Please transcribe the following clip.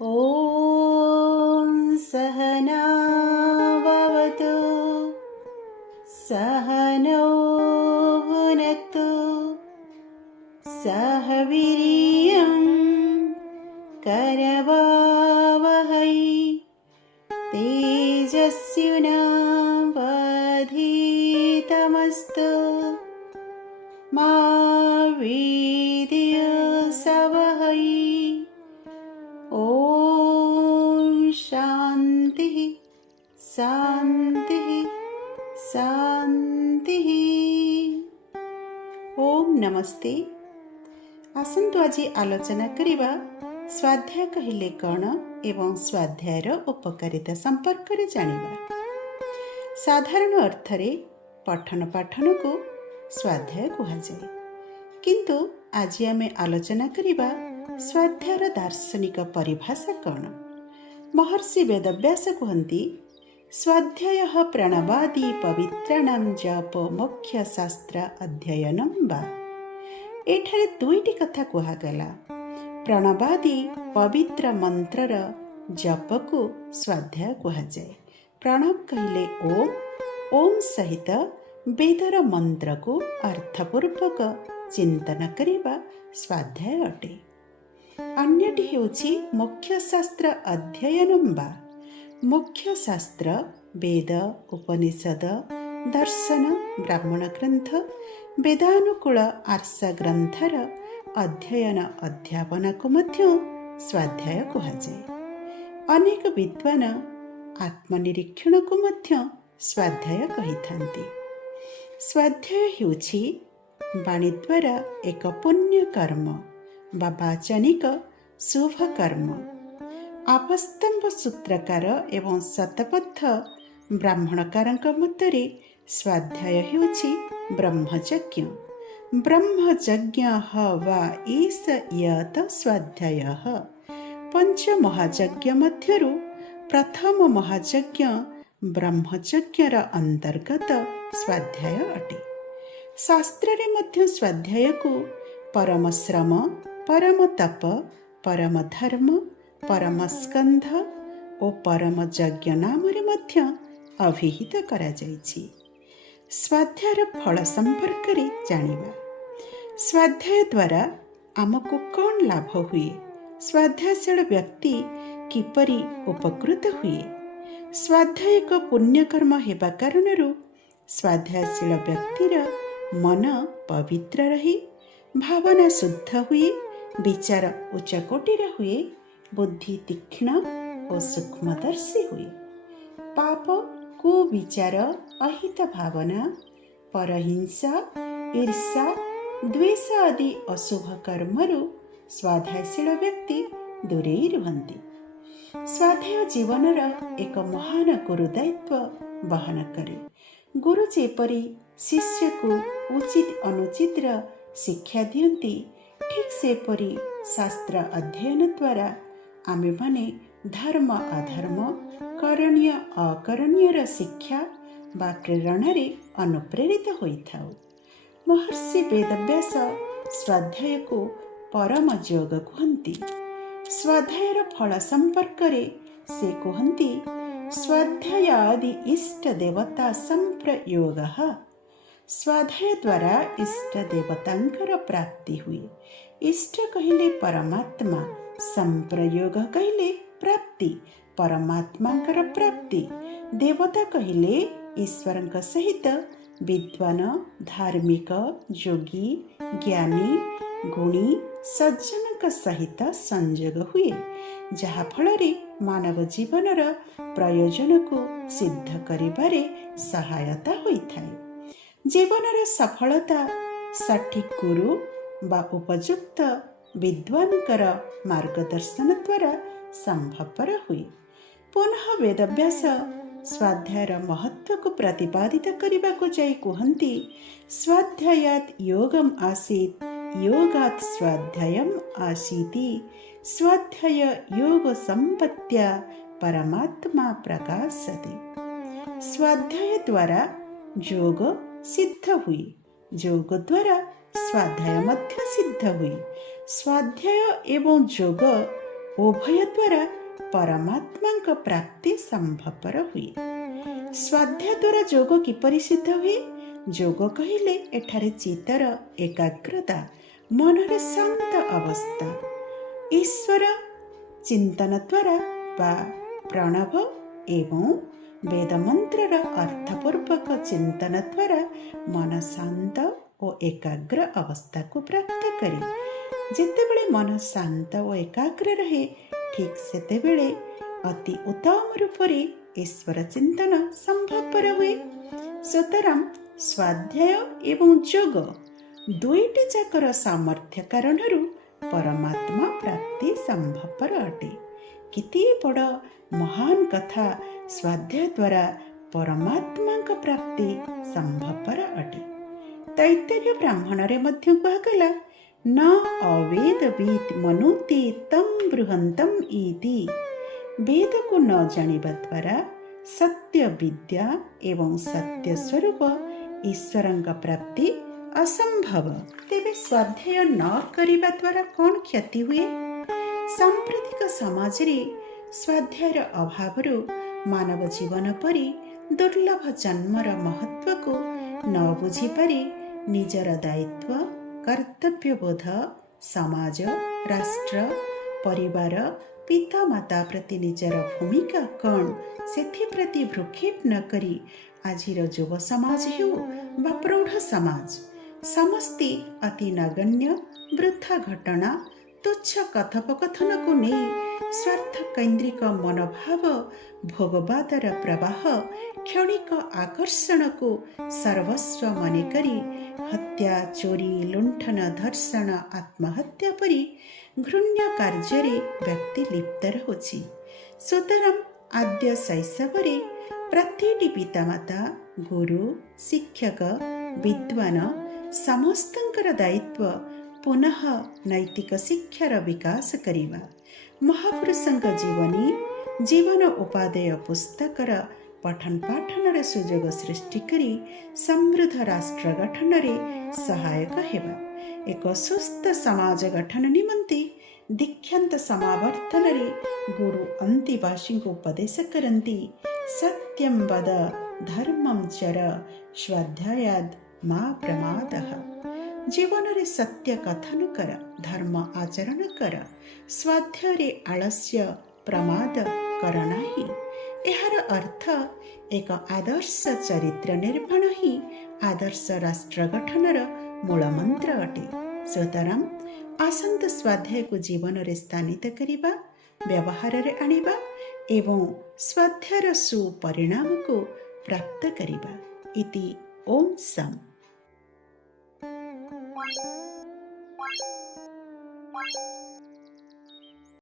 ॐ सहना भवतु सहनौ भुनक्तु सह वीर्यं करवावहै तेजस्विनावधीतमस्तु मा विद्विषावहै। ॐ शान्तिः शान्तिः शान्तिः। ओम नमस्ते। आसन्तु आज आलोचना करिबा स्वाध्याय कहिले कौन एवं स्वाध्यायर उपकारिता संपर्क रे जानिबा। साधारण अर्थरे पठन पाठन को स्वाध्याय कुहाଯାଏ, किंतु आज आमे आलोचना करिबा स्वाध्यायर दार्शनिक परिभाषा कौन। महर्षि वेदव्यास कहती स्वाध्यायः प्रणवादि पवित्राणां जप मोक्ष शास्त्र अध्ययनम वा। एठारे दुईटी कथा कुहागला। प्रणवादि पवित्र मंत्रर जप को स्वाध्याय कुहाଯାଏ। प्रणव कहले ओम, ओम सहित वेदर मंत्र को अर्थपूर्वक चिंतन करिबा स्वाध्याय अटे। अन्यटी हेउछि मोक्ष शास्त्र अध्ययनम वा। मोक्ष शास्त्र वेद उपनिषद दर्शन ब्राह्मण ग्रंथ वेदानुकूल आर्ष ग्रंथर अध्ययन अध्यापन को मध्य स्वाध्याय कुहाଯାଏ। अनेक विद्वान आत्मनिरीक्षण को मध्य स्वाध्याय कहिथांती। स्वाध्याय हेउछि वाणी द्वारा एक पुण्य कर्म बा वाचनिक शुभ कर्म। आपस्तंभ सूत्रकार एवं शतपथ ब्राह्मणकार मतरे स्वाध्याय हेउछि ब्रह्मयज्ञ। ब्रह्मयज्ञ वा ईश यत स्वाध्याय। पंच महायज्ञ मध्यरु प्रथम महायज्ञ ब्रह्मयज्ञर अंतर्गत स्वाध्याय अटे। शास्त्र रे मध्य स्वाध्याय को परम श्रम, परम तप, परम धर्म, परम स्कंध और परम यज्ञ नाम मध्य अभिहित करा जाइछि। स्वाध्यायर फल संपर्क रे जानिबा। स्वाध्याय द्वारा आमको कौन लाभ हुए? स्वाध्यायशील व्यक्ति किपरि उपकृत हुए? स्वाध्याय एक पुण्यकर्म हेबा कारणरू स्वाध्यायशील व्यक्तिर मन पवित्र रही, भावना शुद्ध हुए, विचार उच्च कोटिर हुए, बुद्धि तीक्ष्ण और सूक्ष्मदर्शी हुए। पाप, कुविचार, अहित भावना, परहिंसा, ईर्षा, द्वेष आदि अशुभ कर्मरु स्वाध्यायशील व्यक्ति दूरेई रुहंती। स्वाध्याय जीवनर एक महान गुरुदायित्व वहन करे। गुरु जेपरी शिष्य को उचित अनुचित शिक्षा दियंती, ठीक सेपरी शास्त्र अध्ययन द्वारा आमे माने धर्म अधर्म, करणीय अकरणीय शिक्षा बा प्रेरणा रे अनुप्रेरित होइथाउ। महर्षि वेदव्यास स्वाध्याय को परम योग कहती। स्वाध्यायर फल संपर्क रे से कहती स्वाध्यायादि इष्ट देवता संप्रयोगः। स्वाध्याय द्वारा इष्ट देवतांकर प्राप्ति हुए। इष्ट कहले परमात्मा, संप्रयोग कहले प्राप्ति, परमात्मांकर प्राप्ति। देवता कहले ईश्वरंक सहित विद्वान, धार्मिक, योगी, ज्ञानी, गुणी, सज्जनक सहित संयोग हुए, जहा फलरे मानव जीवनर प्रयोजन को सिद्ध करिबारे सहायता होइथाए। जीवनर सफलता सठिक गुरु बा उपयुक्त विद्वानकर मार्गदर्शन द्वारा संभवपर हुए। पुनः वेदव्यास स्वाध्यायर महत्व को प्रतिपादित करने को जाई कहती स्वाध्यायात योगम आसीत, योगात स्वाध्यायम आसीति। स्वाध्याय योग संपत्त्या परमात्मा प्रकाशति। स्वाध्याय द्वारा योग सिद्ध हुई, योग द्वारा स्वाध्याय मध्य सिद्ध हुई। स्वाध्याय एवं योग ଉଭୟ ଦ୍ୱାରା ପରମାତ୍ମାଙ୍କ ପ୍ରାପ୍ତି ସମ୍ଭବପର ହୁଏ। ସ୍ୱାଧ୍ୟାୟ ଦ୍ୱାରା ଯୋଗ କିପରି ସିଦ୍ଧ ହୁଏ? ଯୋଗ କହିଲେ ଏଠାରେ ଚିତ୍ତର ଏକାଗ୍ରତା, ମନର ଶାନ୍ତ ଅବସ୍ଥା। ଈଶ୍ୱର ଚିନ୍ତନ ଦ୍ୱାରା ବା ପ୍ରଣବ ଏବଂ ବେଦମନ୍ତ୍ରର ଅର୍ଥପୂର୍ବକ ଚିନ୍ତନ ଦ୍ୱାରା ମନ ଶାନ୍ତ ଓ ଏକାଗ୍ର ଅବସ୍ଥାକୁ ପ୍ରାପ୍ତ କରେ। ଯେତେବେଳେ ମନ ଶାନ୍ତ ଓ ଏକାଗ୍ର ରହେ, ଠିକ୍ ସେତେବେଳେ ଅତି ଉତ୍ତମ ରୂପରେ ଈଶ୍ୱର ଚିନ୍ତନ ସମ୍ଭବପର ହୁଏ। ସୁତରାଂ ସ୍ୱାଧ୍ୟାୟ ଏବଂ ଯୋଗ ଦୁଇଟି ଯାକର ସାମର୍ଥ୍ୟ କାରଣରୁ ପରମାତ୍ମା ପ୍ରାପ୍ତି ସମ୍ଭବପର ଅଟେ। କେତେ ବଡ଼ ମହାନ କଥା! ସ୍ୱାଧ୍ୟାୟ ଦ୍ୱାରା ପରମାତ୍ମାଙ୍କ ପ୍ରାପ୍ତି ସମ୍ଭବପର ଅଟେ। ତୈତ୍ତରୀୟ ବ୍ରାହ୍ମଣରେ ମଧ୍ୟ କୁହାଗଲା, ନ ଅବେଦବିତ୍ ମନୁତେ ତଂ ବୃହନ୍ତମ୍ ଇତି। ବେଦକୁ ନ ଜାଣିବା ଦ୍ୱାରା ସତ୍ୟ ବିଦ୍ୟା ଏବଂ ସତ୍ୟ ସ୍ୱରୂପ ଈଶ୍ୱରଙ୍କ ପ୍ରାପ୍ତି ଅସମ୍ଭବ। ତେବେ ସ୍ୱାଧ୍ୟାୟ ନ କରିବା ଦ୍ୱାରା କ'ଣ କ୍ଷତି ହୁଏ? ସାମ୍ପ୍ରତିକ ସମାଜରେ ସ୍ୱାଧ୍ୟାୟର ଅଭାବରୁ ମାନବ ଜୀବନ ପରି ଦୁର୍ଲଭ ଜନ୍ମର ମହତ୍ତ୍ୱକୁ ନ ବୁଝିପାରି ନିଜର ଦାୟିତ୍ୱ, କର୍ତ୍ତବ୍ୟବୋଧ, ସମାଜ, ରାଷ୍ଟ୍ର, ପରିବାର, ପିତାମାତା ପ୍ରତି ନିଜର ଭୂମିକା କ'ଣ ସେଥିପ୍ରତି ଭ୍ରୂକ୍ଷେପ ନ କରି ଆଜିର ଯୁବ ସମାଜ ହେଉ ବା ପ୍ରୌଢ଼ ସମାଜ, ସମସ୍ତେ ଅତି ନଗଣ୍ୟ ବୃଥା ଘଟଣା, ତୁଚ୍ଛ କଥୋପକଥନକୁ ନେଇ ସ୍ୱାର୍ଥକୈନ୍ଦ୍ରିକ ମନୋଭାବ, ଭୋଗବାଦର ପ୍ରବାହ, କ୍ଷଣିକ ଆକର୍ଷଣକୁ ସର୍ବସ୍ୱ ମନେକରି ହତ୍ୟା, ଚୋରି, ଲୁଣ୍ଠନ, ଧର୍ଷଣ, ଆତ୍ମହତ୍ୟା ପରି ଘୃଣ୍ୟ କାର୍ଯ୍ୟରେ ବ୍ୟକ୍ତି ଲିପ୍ତ ରହୁଛି। ସୁତରାଂ ଆଦ୍ୟ ଶୈଶବରେ ପ୍ରତିଟି ପିତାମାତା, ଗୁରୁ, ଶିକ୍ଷକ, ବିଦ୍ୱାନ ସମସ୍ତଙ୍କର ଦାୟିତ୍ୱ ପୁନଃ ନୈତିକ ଶିକ୍ଷାର ବିକାଶ କରିବା। ମହାପୁରୁଷଙ୍କ ଜୀବନୀ, ଜୀବନ ଉପାଦେୟ ପୁସ୍ତକର ପଠନ ପାଠନର ସୁଯୋଗ ସୃଷ୍ଟି କରି ସମୃଦ୍ଧ ରାଷ୍ଟ୍ର ଗଠନରେ ସହାୟକ ହେବା। ଏକ ସୁସ୍ଥ ସମାଜ ଗଠନ ନିମନ୍ତେ ଦୀକ୍ଷାନ୍ତ ସମାବର୍ତ୍ତନରେ ଗୁରୁ ଅନ୍ତେବାସୀଙ୍କୁ ଉପଦେଶ କରନ୍ତି, ସତ୍ୟଂ ବଦ ଧର୍ମଂ ଚର ସ୍ୱାଧ୍ୟାୟାଦ୍ ମା ପ୍ରମାଦଃ। ଜୀବନରେ ସତ୍ୟ କଥନ କର, ଧର୍ମ ଆଚରଣ କର, ସ୍ୱାଧ୍ୟାୟରେ ଆଳସ୍ୟ ପ୍ରମାଦ କର ନାହିଁ। ଏହାର ଅର୍ଥ ଏକ ଆଦର୍ଶ ଚରିତ୍ର ନିର୍ମାଣ ହିଁ ଆଦର୍ଶ ରାଷ୍ଟ୍ର ଗଠନର ମୂଳମନ୍ତ୍ର ଅଟେ। ସୁତରାଂ ଆସନ୍ତୁ ସ୍ୱାଧ୍ୟାୟକୁ ଜୀବନରେ ସ୍ଥାନିତ କରିବା, ବ୍ୟବହାରରେ ଆଣିବା ଏବଂ ସ୍ୱାଧ୍ୟାୟର ସୁପରିଣାମକୁ ପ୍ରାପ୍ତ କରିବା। ଇତି ଓಂ ସମ୍।